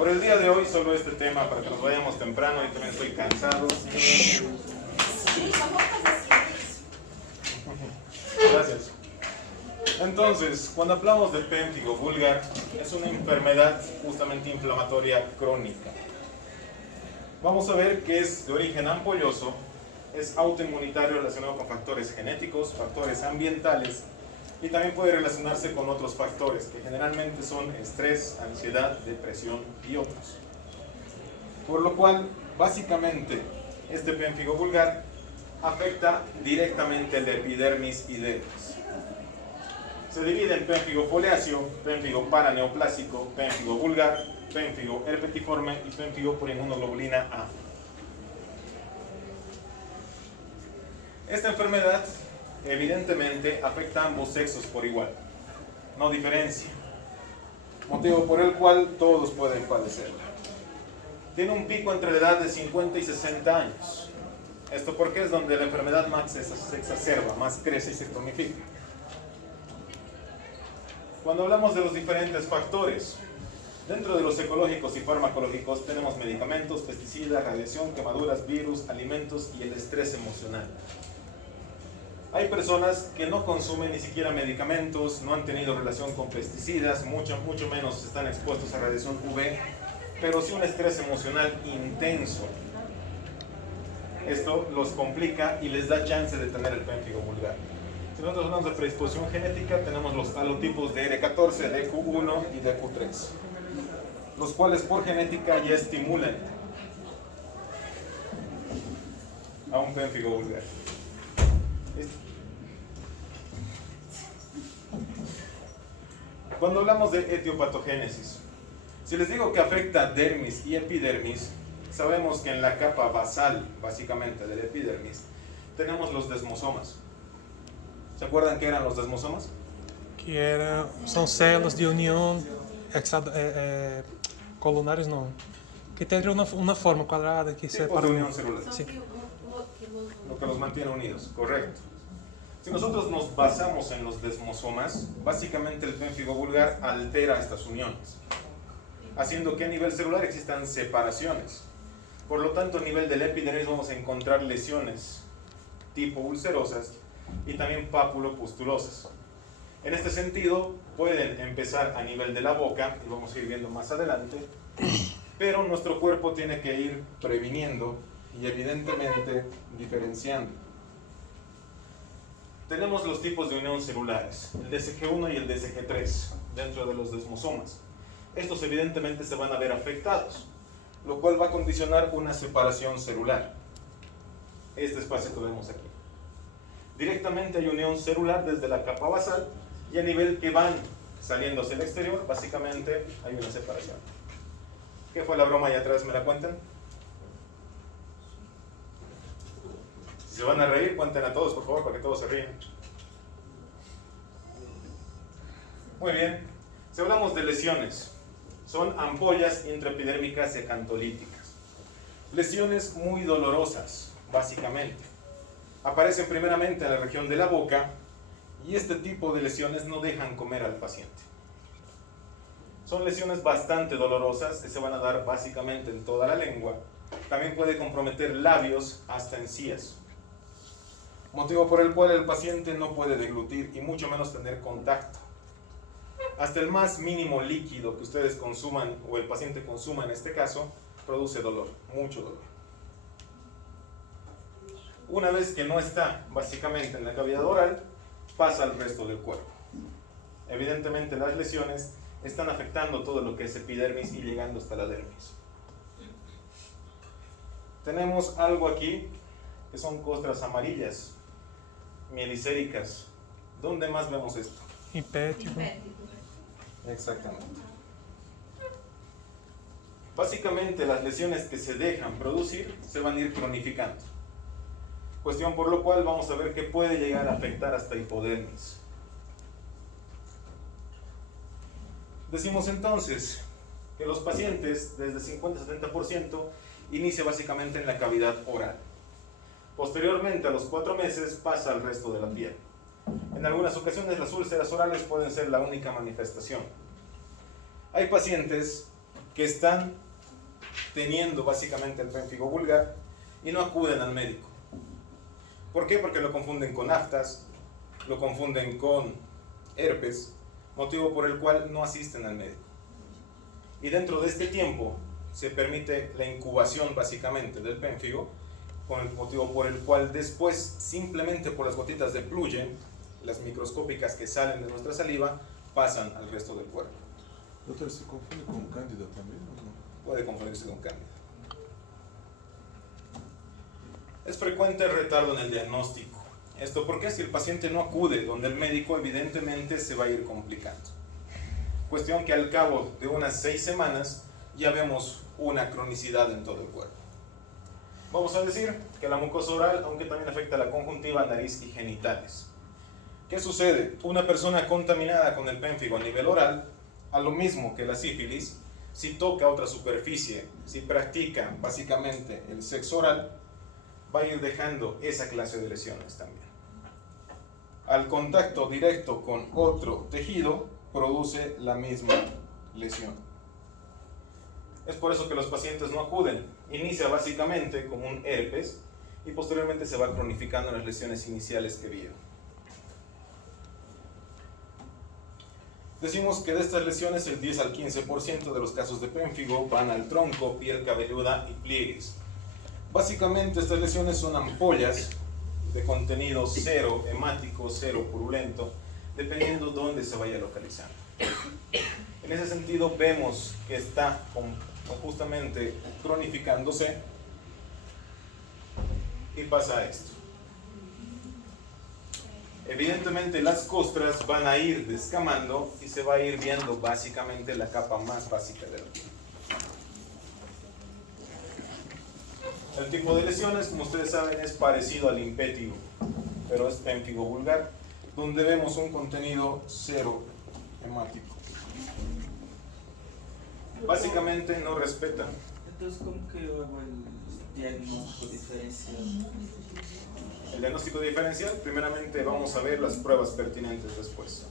Por el día de hoy solo este tema para que nos vayamos temprano y también estoy cansado. Gracias. Entonces, cuando hablamos de pénfigo vulgar, es una enfermedad justamente inflamatoria crónica. Vamos a ver que es de origen ampolloso, es autoinmunitario relacionado con factores genéticos, factores ambientales y también puede relacionarse con otros factores que generalmente son estrés, ansiedad, depresión y otros. Por lo cual, básicamente, este pénfigo vulgar afecta directamente el epidermis y dermis. Se divide en pénfigo foliáceo, pénfigo paraneoplásico, pénfigo vulgar, pénfigo herpetiforme y pénfigo por inmunoglobulina A. Esta enfermedad evidentemente afecta a ambos sexos por igual, no diferencia, motivo por el cual todos pueden padecerla. Tiene un pico entre la edad de 50 y 60 años. Esto porque es donde la enfermedad más se exacerba, más crece y se cronifica. Cuando hablamos de los diferentes factores, dentro de los ecológicos y farmacológicos tenemos medicamentos, pesticidas, radiación, quemaduras, virus, alimentos y el estrés emocional. Hay personas que no consumen ni siquiera medicamentos, no han tenido relación con pesticidas, mucho menos están expuestos a radiación UV, pero sí un estrés emocional intenso. Esto los complica y les da chance de tener el pénfigo vulgar. Si nosotros hablamos de predisposición genética, tenemos los alotipos de R14, DQ1 y DQ3, los cuales por genética ya estimulan a un pénfigo vulgar. Cuando hablamos de etiopatogénesis, si les digo que afecta dermis y epidermis, sabemos que en la capa basal, básicamente del epidermis, tenemos los desmosomas. ¿Se acuerdan qué eran los desmosomas? São células de união colunares, não. Que tendrían una forma cuadrada que Tipos de unión celular. Sí. Lo que los mantiene unidos, correcto. Si nosotros nos basamos en los desmosomas, básicamente el pénfigo vulgar altera estas uniones, haciendo que a nivel celular existan separaciones. Por lo tanto, a nivel del epidermis vamos a encontrar lesiones tipo ulcerosas y también papulopustulosas. En este sentido, pueden empezar a nivel de la boca, y vamos a ir viendo más adelante, pero nuestro cuerpo tiene que ir previniendo y evidentemente diferenciando. Tenemos los tipos de unión celulares, el DSG1 y el DSG3, dentro de los desmosomas. Estos evidentemente se van a ver afectados, lo cual va a condicionar una separación celular. Este espacio que vemos aquí. Directamente hay unión celular desde la capa basal y a nivel que van saliendo hacia el exterior, básicamente hay una separación. ¿Qué fue la broma allá atrás? ¿Me la cuentan? Si se van a reír, cuenten a todos, por favor, para que todos se ríen. Muy bien. Si hablamos de lesiones, son ampollas intraepidérmicas ecantolíticas. Lesiones muy dolorosas, básicamente. Aparecen primeramente en la región de la boca y este tipo de lesiones no dejan comer al paciente. Son lesiones bastante dolorosas que se van a dar básicamente en toda la lengua. También puede comprometer labios hasta encías. Motivo por el cual el paciente no puede deglutir y mucho menos tener contacto. Hasta el más mínimo líquido que ustedes consuman o el paciente consuma en este caso, produce dolor, mucho dolor. Una vez que no está básicamente en la cavidad oral, pasa al resto del cuerpo. Evidentemente las lesiones están afectando todo lo que es epidermis y llegando hasta la dermis. Tenemos algo aquí que son costras amarillas, mielicéricas. ¿Dónde más vemos esto? Impético. Exactamente. Básicamente las lesiones que se dejan producir se van a ir cronificando. Cuestión por lo cual vamos a ver que puede llegar a afectar hasta hipodermis. Decimos entonces que los pacientes desde 50-70% inicia básicamente en la cavidad oral. Posteriormente a los 4 meses pasa al resto de la piel. En algunas ocasiones las úlceras orales pueden ser la única manifestación. Hay pacientes que que están teniendo básicamente el pénfigo vulgar y no acuden al médico. ¿Por qué? Porque lo confunden con aftas, lo confunden con herpes, motivo por el cual no asisten al médico. Y dentro de este tiempo se permite la incubación básicamente del pénfigo, con el motivo por el cual después, simplemente por las gotitas de fluyen, las microscópicas que salen de nuestra saliva, pasan al resto del cuerpo. Doctor, ¿se confunde con cándida también o no? Puede confundirse con cándida. Es frecuente el retardo en el diagnóstico. Esto porque si el paciente no acude donde el médico, evidentemente se va a ir complicando. Cuestión que al cabo de unas 6 semanas ya vemos una cronicidad en todo el cuerpo. Vamos a decir que la mucosa oral, aunque también afecta la conjuntiva, nariz y genitales. ¿Qué sucede? Una persona contaminada con el pénfigo a nivel oral, a lo mismo que la sífilis, si toca otra superficie, si practica básicamente el sexo oral, va a ir dejando esa clase de lesiones también. Al contacto directo con otro tejido, produce la misma lesión. Es por eso que los pacientes no acuden. Inicia básicamente como un herpes y posteriormente se va cronificando en las lesiones iniciales que vieron. Decimos que de estas lesiones el 10 al 15% de los casos de pénfigo van al tronco, piel cabelluda y pliegues. Básicamente estas lesiones son ampollas de contenido cero hemático, cero purulento, dependiendo dónde se vaya localizando. En ese sentido vemos que está justamente cronificándose y pasa esto. Evidentemente las costras van a ir descamando y se va a ir viendo básicamente la capa más básica de la piel. El tipo de lesiones, como ustedes saben, es parecido al impétigo, pero es pénfigo vulgar, donde vemos un contenido cero hemático. Básicamente no respetan. Entonces, ¿cómo que yo hago el diagnóstico diferencial? El diagnóstico diferencial, primeramente vamos a ver las pruebas pertinentes después.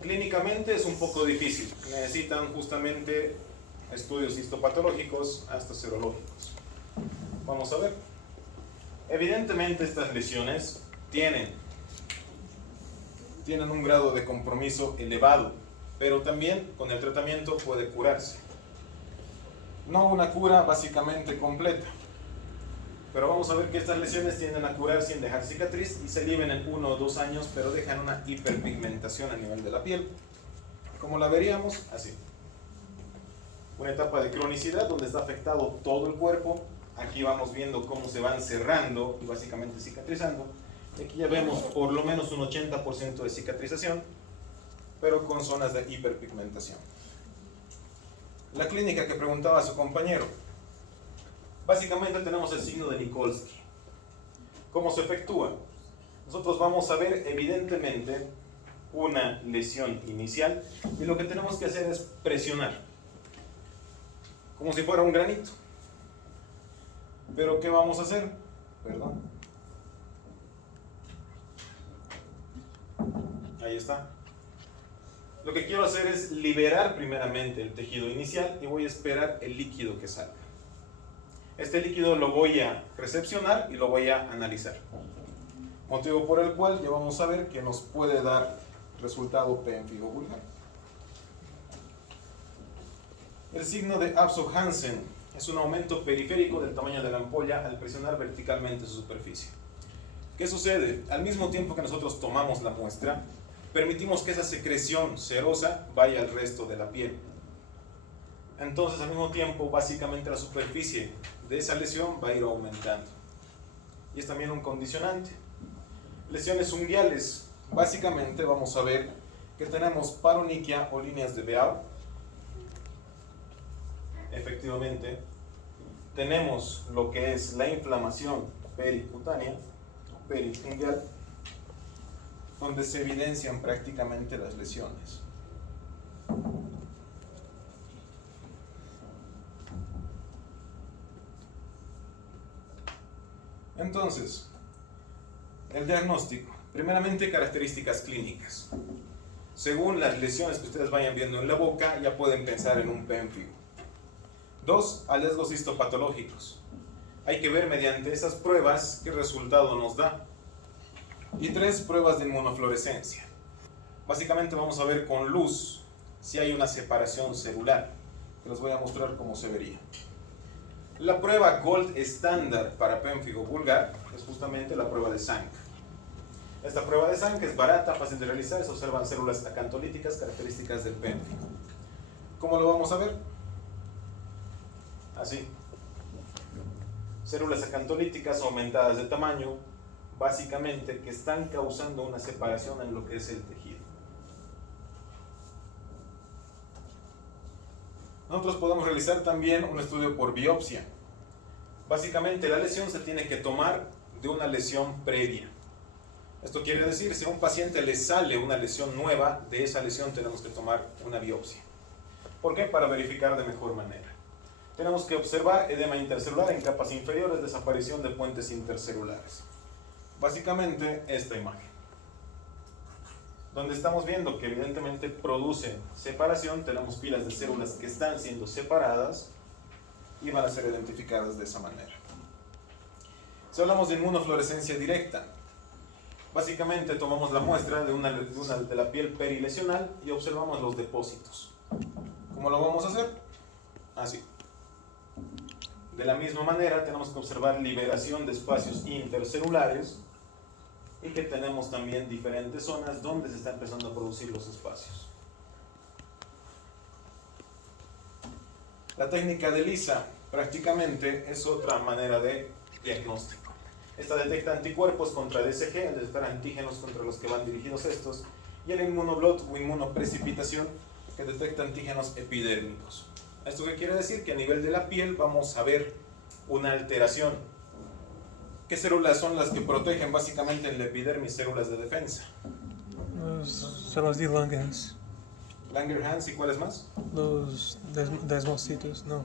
Clínicamente es un poco difícil, necesitan justamente estudios histopatológicos hasta serológicos. Vamos a ver. Evidentemente estas lesiones tienen un grado de compromiso elevado, pero también con el tratamiento puede curarse. No una cura básicamente completa, pero vamos a ver que estas lesiones tienden a curar sin dejar cicatriz y se alivian en 1 o 2 años, pero dejan una hiperpigmentación a nivel de la piel, como la veríamos así. Una etapa de cronicidad donde está afectado todo el cuerpo. Aquí vamos viendo cómo se van cerrando y básicamente cicatrizando. Aquí ya vemos por lo menos un 80% de cicatrización, pero con zonas de hiperpigmentación. La clínica que preguntaba su compañero. Básicamente tenemos el signo de Nikolsky. ¿Cómo se efectúa? Nosotros vamos a ver evidentemente una lesión inicial y lo que tenemos que hacer es presionar, como si fuera un granito. ¿Pero qué vamos a hacer? Perdón. Ahí está. Lo que quiero hacer es liberar primeramente el tejido inicial y voy a esperar el líquido que salga. Este líquido lo voy a recepcionar y lo voy a analizar. Motivo por el cual ya vamos a ver que nos puede dar resultado pénfigo vulgar. El signo de Abso-Hansen es un aumento periférico del tamaño de la ampolla al presionar verticalmente su superficie. ¿Qué sucede? Al mismo tiempo que nosotros tomamos la muestra, permitimos que esa secreción serosa vaya al resto de la piel. Entonces, al mismo tiempo, básicamente la superficie de esa lesión va a ir aumentando. Y es también un condicionante. Lesiones unguiales. Básicamente vamos a ver que tenemos paroniquia o líneas de Beau. Efectivamente, tenemos lo que es la inflamación pericutánea, periunguial, donde se evidencian prácticamente las lesiones. Entonces, el diagnóstico. Primeramente, características clínicas. Según las lesiones que ustedes vayan viendo en la boca, ya pueden pensar en un pénfigo. 2, hallazgos histopatológicos. Hay que ver mediante esas pruebas qué resultado nos da. Y 3, pruebas de inmunofluorescencia. Básicamente vamos a ver con luz si hay una separación celular. Les voy a mostrar cómo se vería. La prueba gold estándar para pénfigo vulgar es justamente la prueba de Zank. Esta prueba de Zank es barata, fácil de realizar, se observan células acantolíticas características del pénfigo. ¿Cómo lo vamos a ver? Así. Células acantolíticas aumentadas de tamaño, básicamente que están causando una separación en lo que es el tejido. Nosotros podemos realizar también un estudio por biopsia. Básicamente la lesión se tiene que tomar de una lesión previa. Esto quiere decir, si a un paciente le sale una lesión nueva, de esa lesión tenemos que tomar una biopsia. ¿Por qué? Para verificar de mejor manera. Tenemos que observar edema intercelular en capas inferiores, desaparición de puentes intercelulares. Básicamente esta imagen, donde estamos viendo que evidentemente produce separación, tenemos filas de células que están siendo separadas y van a ser identificadas de esa manera. Si hablamos de inmunofluorescencia directa, básicamente tomamos la muestra de la piel perilesional y observamos los depósitos. ¿Cómo lo vamos a hacer? Así. De la misma manera tenemos que observar liberación de espacios intercelulares y que tenemos también diferentes zonas donde se están empezando a producir los espacios. La técnica de Lisa prácticamente es otra manera de diagnóstico. Esta detecta anticuerpos contra DSG, al detectar antígenos contra los que van dirigidos estos, y el inmunoblot o inmunoprecipitación, que detecta antígenos epidérmicos. ¿Esto qué quiere decir? Que a nivel de la piel vamos a ver una alteración. ¿Qué células son las que protegen básicamente en la epidermis células de defensa? Los células de Langerhans. Langerhans, ¿y cuáles más? Los desmocitos, no.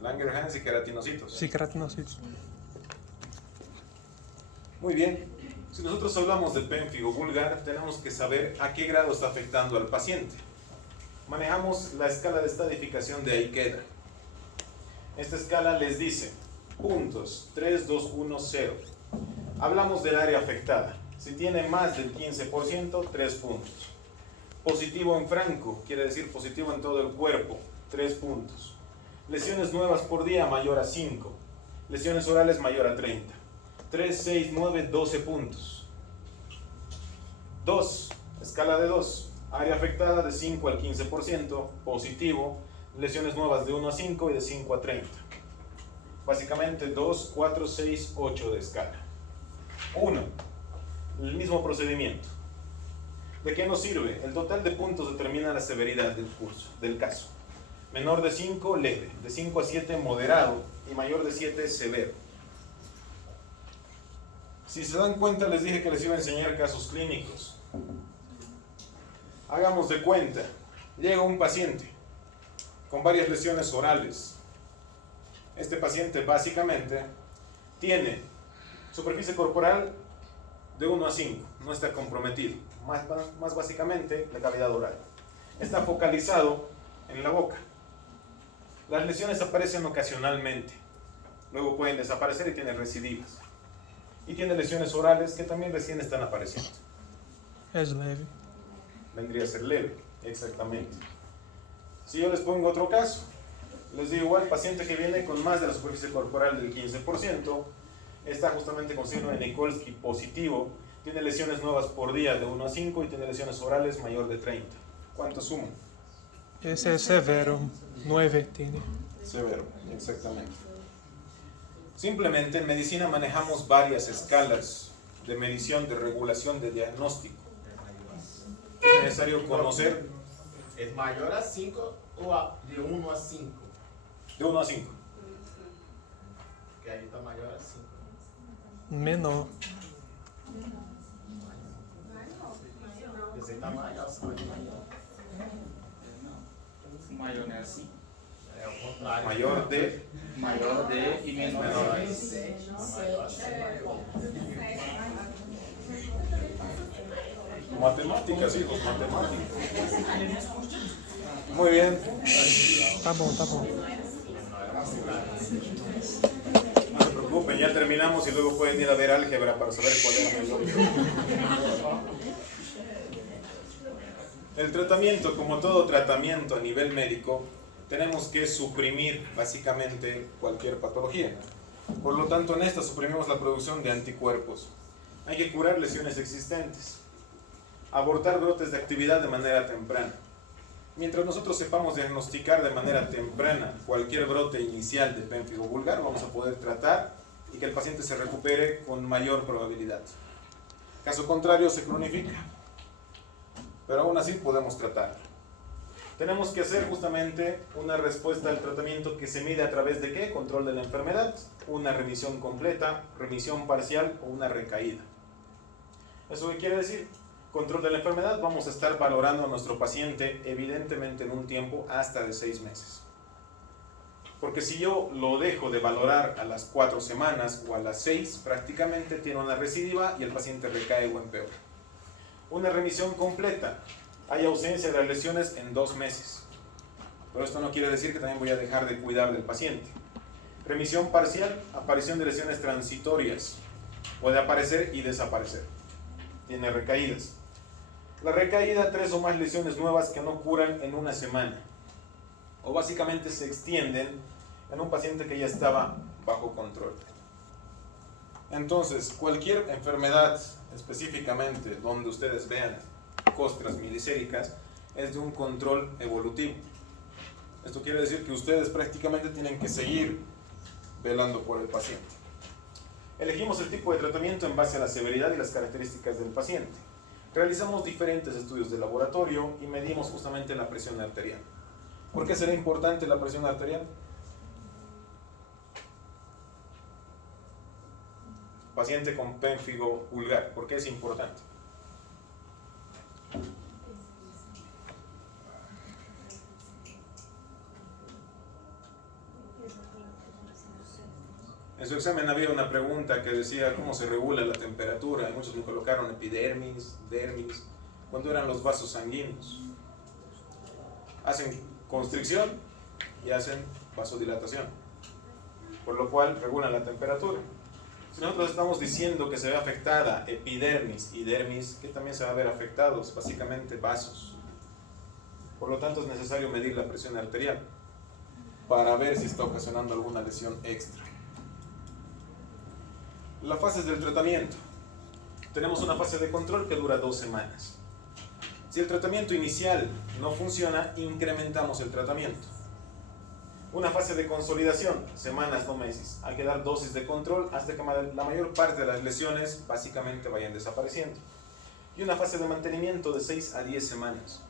Langerhans y queratinocitos. Sí, queratinocitos. Muy bien. Si nosotros hablamos de pénfigo vulgar, tenemos que saber a qué grado está afectando al paciente. Manejamos la escala de estadificación de Aikeda. Esta escala les dice puntos, 3, 2, 1, 0. Hablamos del área afectada. Si tiene más del 15%, 3 puntos. Positivo en franco, quiere decir positivo en todo el cuerpo, 3 puntos. Lesiones nuevas por día, mayor a 5. Lesiones orales, mayor a 30. 3, 6, 9, 12 puntos. 2, escala de 2. Área afectada de 5 al 15%, positivo. Lesiones nuevas de 1 a 5 y de 5 a 30. Básicamente 2, 4, 6, 8 de escala. 1. El mismo procedimiento. ¿De qué nos sirve? El total de puntos determina la severidad del caso. Menor de 5, leve. De 5 a 7, moderado. Y mayor de 7, severo. Si se dan cuenta, les dije que les iba a enseñar casos clínicos. Hagamos de cuenta. Llega un paciente con varias lesiones orales. Este paciente básicamente tiene superficie corporal de 1 a 5, no está comprometido. Más básicamente la cavidad oral. Está focalizado en la boca. Las lesiones aparecen ocasionalmente, luego pueden desaparecer y tienen recidivas. Y tiene lesiones orales que también recién están apareciendo. Es leve. Vendría a ser leve, exactamente. Si yo les pongo otro caso, les digo igual, paciente que viene con más de la superficie corporal del 15%, está justamente con síndrome de Nikolsky positivo, tiene lesiones nuevas por día de 1 a 5 y tiene lesiones orales mayor de 30. ¿Cuánto sumo? Ese es severo. 9 tiene. Severo, exactamente. Simplemente en medicina manejamos varias escalas de medición, de regulación, de diagnóstico. Es necesario conocer. ¿Es mayor a 5 o de 1 a 5? De 1 a 5. Que ahí está mayor a 5. Menor. Esse está maior, sabe? Maior não é assim? É o contrário. Mayor de. Maior de e menor Menor. de. Maior a 5. Matemáticas, hijos, matemáticas. Muy bien. Tá bom, tá bom. No se preocupen, ya terminamos y luego pueden ir a ver álgebra para saber cuál era mejor. El tratamiento, como todo tratamiento a nivel médico, tenemos que suprimir básicamente cualquier patología. Por lo tanto, en esta suprimimos la producción de anticuerpos. Hay que curar lesiones existentes. Abortar brotes de actividad de manera temprana. Mientras nosotros sepamos diagnosticar de manera temprana cualquier brote inicial de pénfigo vulgar, vamos a poder tratar y que el paciente se recupere con mayor probabilidad. Caso contrario, se cronifica. Pero aún así podemos tratarlo. Tenemos que hacer justamente una respuesta al tratamiento que se mide a través de ¿qué? Control de la enfermedad, una remisión completa, remisión parcial o una recaída. ¿Eso qué quiere decir? Control de la enfermedad, vamos a estar valorando a nuestro paciente evidentemente en un tiempo hasta de 6 meses. Porque si yo lo dejo de valorar a las 4 semanas o a las 6, prácticamente tiene una recidiva y el paciente recae o empeora. Una remisión completa, hay ausencia de las lesiones en 2 meses. Pero esto no quiere decir que también voy a dejar de cuidar del paciente. Remisión parcial, aparición de lesiones transitorias. Puede aparecer y desaparecer. Tiene recaídas. La recaída, 3 o más lesiones nuevas que no curan en una semana. O básicamente se extienden en un paciente que ya estaba bajo control. Entonces, cualquier enfermedad específicamente donde ustedes vean costras milicéricas es de un control evolutivo. Esto quiere decir que ustedes prácticamente tienen que seguir velando por el paciente. Elegimos el tipo de tratamiento en base a la severidad y las características del paciente. Realizamos diferentes estudios de laboratorio y medimos justamente la presión arterial. ¿Por qué será importante la presión arterial? Paciente con pénfigo vulgar, ¿por qué es importante? En su examen había una pregunta que decía cómo se regula la temperatura, y muchos me colocaron epidermis, dermis, cuando eran los vasos sanguíneos. Hacen constricción y hacen vasodilatación, por lo cual regulan la temperatura. Si nosotros estamos diciendo que se ve afectada epidermis y dermis, que también se va a ver afectados, básicamente vasos. Por lo tanto es necesario medir la presión arterial para ver si está ocasionando alguna lesión extra. Las fases del tratamiento. Tenemos una fase de control que dura 2 semanas. Si el tratamiento inicial no funciona, incrementamos el tratamiento. Una fase de consolidación, semanas, no meses. Hay que dar dosis de control hasta que la mayor parte de las lesiones básicamente vayan desapareciendo. Y una fase de mantenimiento de 6 a 10 semanas,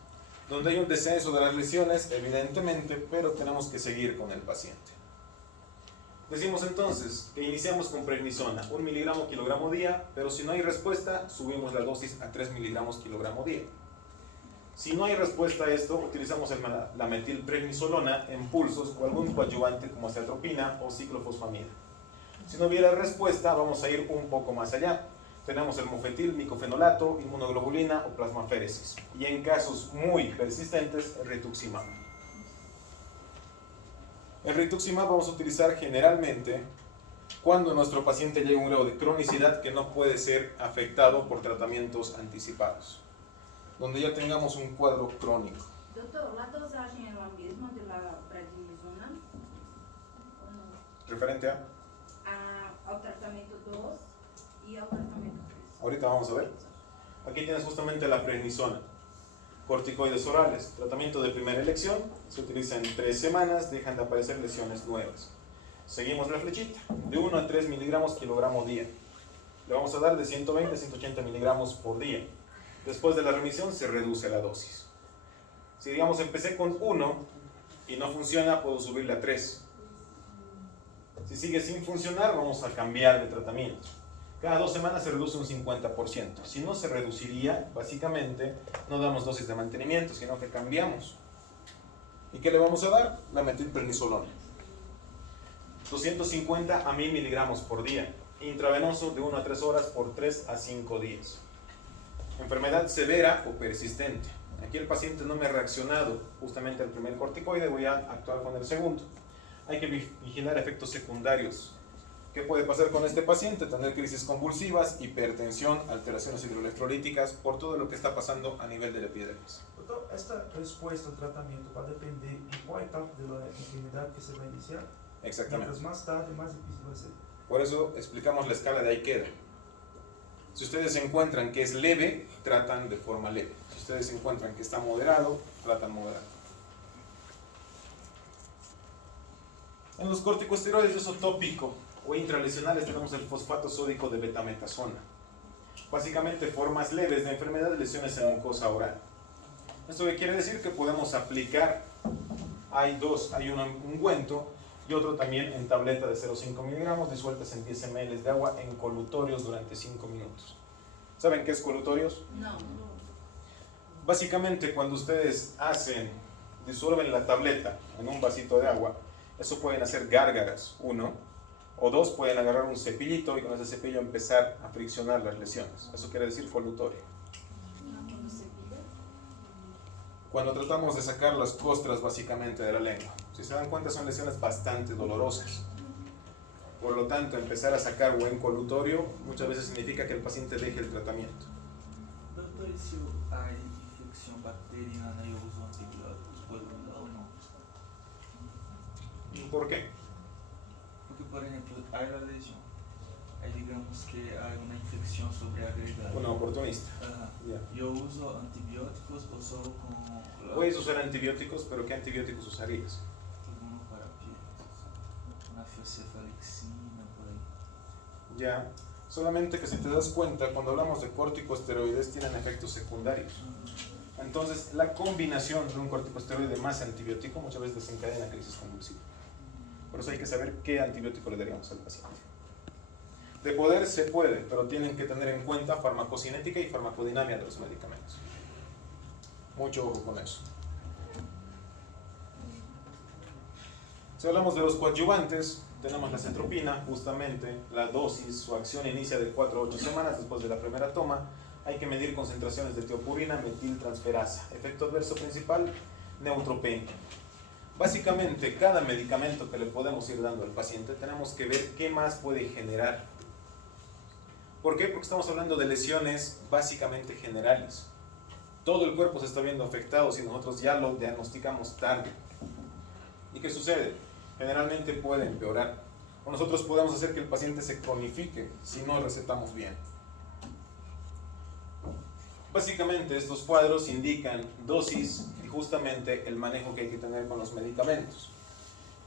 donde hay un descenso de las lesiones, evidentemente, pero tenemos que seguir con el paciente. Decimos entonces que iniciamos con prednisona, 1 miligramo kilogramo día, pero si no hay respuesta, subimos la dosis a 3 miligramos kilogramo día. Si no hay respuesta a esto, utilizamos la metilprednisolona en pulsos o algún coadyuvante como acetropina o ciclofosfamida. Si no hubiera respuesta, vamos a ir un poco más allá. Tenemos el mofetil, micofenolato, inmunoglobulina o plasmaféresis. Y en casos muy persistentes, el rituximab. El rituximab vamos a utilizar generalmente cuando nuestro paciente llega a un grado de cronicidad que no puede ser afectado por tratamientos anticipados, donde ya tengamos un cuadro crónico. Doutor, la dosagem é a mesma de la prednisona? Referente Ao tratamento 2 e ao tratamento 3. Ahorita vamos a ver. Aquí tienes justamente la prednisona. Corticoides orales, tratamiento de primera elección, se utiliza en 3 semanas, dejan de aparecer lesiones nuevas. Seguimos la flechita, de 1 a 3 miligramos kilogramo día. Le vamos a dar de 120 a 180 miligramos por día. Después de la remisión se reduce la dosis. Si digamos empecé con 1 y no funciona, puedo subirle a 3. Si sigue sin funcionar, vamos a cambiar de tratamiento. Cada 2 semanas se reduce un 50%. Si no, se reduciría, básicamente, no damos dosis de mantenimiento, sino que cambiamos. ¿Y qué le vamos a dar? La metilprednisolona. 250 a 1000 miligramos por día. Intravenoso de 1 a 3 horas por 3 a 5 días. Enfermedad severa o persistente. Aquí el paciente no me ha reaccionado justamente al primer corticoide, voy a actuar con el segundo. Hay que vigilar efectos secundarios. ¿Qué puede pasar con este paciente? Tener crisis convulsivas, hipertensión, alteraciones hidroelectrolíticas, por todo lo que está pasando a nivel de la epidermis. Doutor, esta respuesta al tratamento va a depender en cuál etapa de la enfermedad que se va a iniciar. Exactamente. Mientras más tarde, más difícil va a ser. Por eso explicamos la escala de Aikeda. Si ustedes encuentran que es leve, tratan de forma leve. Si ustedes encuentran que está moderado, tratan moderado. En los corticosteroides de uso tópico o intralesionales tenemos el fosfato sódico de betametasona. Básicamente formas leves de enfermedad de lesiones en mucosa oral. ¿Esto qué quiere decir? Que podemos aplicar, hay dos, hay un ungüento y otro también en tableta de 0,5 miligramos disueltas en 10 ml de agua en colutorios durante 5 minutos. ¿Saben qué es colutorios? No. Básicamente cuando ustedes disuelven la tableta en un vasito de agua, eso pueden hacer gárgaras, 1, o 2, pueden agarrar un cepillito y con ese cepillo empezar a friccionar las lesiones. Eso quiere decir colutorio. Cuando tratamos de sacar las costras básicamente de la lengua, si se dan cuenta son lesiones bastante dolorosas. Por lo tanto, empezar a sacar buen colutorio muchas veces significa que el paciente deje el tratamiento. Doutor, e se a infecção bacteriana e eu uso antibióticos, pode mudar ou não? ¿Por qué? Porque, por ejemplo, hay la lesión. Aí digamos que há uma infecção sobreagregada. Una oportunista. Ajá. Ya. Eu uso antibióticos ou só com Puedes usar antibióticos, pero ¿qué antibióticos usarías? alguma para piel? Uma cefalexina, por aí. Ya. Solamente que si te das cuenta, cuando hablamos de corticosteroides tienen efectos secundarios. Entonces, la combinación de un corticosteroide más antibiótico muchas veces desencadena crisis convulsiva. Por eso hay que saber qué antibiótico le daríamos al paciente. De poder se puede, pero tienen que tener en cuenta farmacocinética y farmacodinamia de los medicamentos. Mucho ojo con eso. Si hablamos de los coadyuvantes, tenemos la cetropina, justamente la dosis, su acción inicia de 4 a 8 semanas después de la primera toma. Hay que medir concentraciones de tiopurina, metiltransferasa. Efecto adverso principal, neutropenia. Básicamente, cada medicamento que le podemos ir dando al paciente, tenemos que ver qué más puede generar. ¿Por qué? Porque estamos hablando de lesiones básicamente generales. Todo el cuerpo se está viendo afectado si nosotros ya lo diagnosticamos tarde. ¿Y qué sucede? Generalmente puede empeorar. O nosotros podemos hacer que el paciente se cronifique si no recetamos bien. Básicamente estos cuadros indican dosis y justamente el manejo que hay que tener con los medicamentos.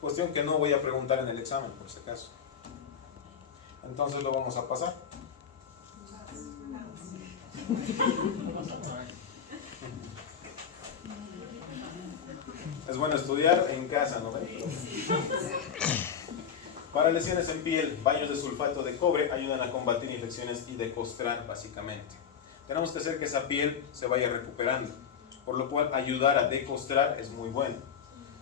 Cuestión que no voy a preguntar en el examen, por si acaso. Entonces lo vamos a pasar. Es bueno estudiar en casa, ¿no ven? Para lesiones en piel, baños de sulfato de cobre ayudan a combatir infecciones y decostrar básicamente. Tenemos que hacer que esa piel se vaya recuperando, por lo cual ayudar a decostrar es muy bueno.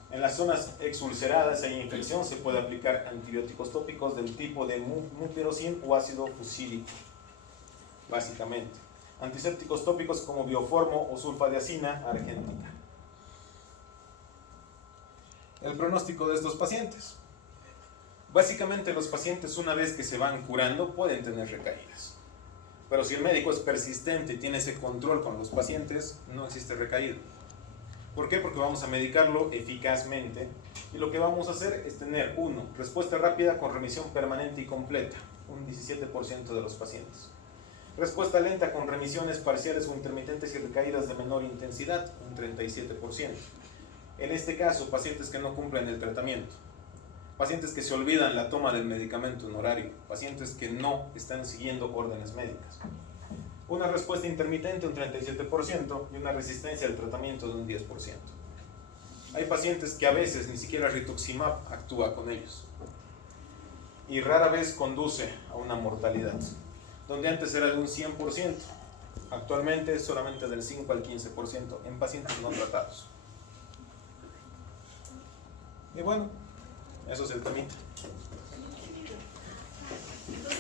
En las zonas exulceradas e infección se puede aplicar antibióticos tópicos del tipo de mupirocin o ácido fucílico, básicamente. Antisépticos tópicos como bioformo o sulfadiazina argéntica. El pronóstico de estos pacientes. Básicamente los pacientes una vez que se van curando pueden tener recaídas. Pero si el médico es persistente y tiene ese control con los pacientes, no existe recaída. ¿Por qué? Porque vamos a medicarlo eficazmente y lo que vamos a hacer es tener, 1, respuesta rápida con remisión permanente y completa, un 17% de los pacientes. Respuesta lenta con remisiones parciales o intermitentes y recaídas de menor intensidad, un 37%. En este caso, pacientes que no cumplen el tratamiento, pacientes que se olvidan la toma del medicamento en horario, pacientes que no están siguiendo órdenes médicas. Una respuesta intermitente, un 37%, y una resistencia al tratamiento de un 10%. Hay pacientes que a veces ni siquiera rituximab actúa con ellos. Y rara vez conduce a una mortalidad, donde antes era de un 100%, actualmente es solamente del 5 al 15% en pacientes no tratados. Y bueno, eso es el temita.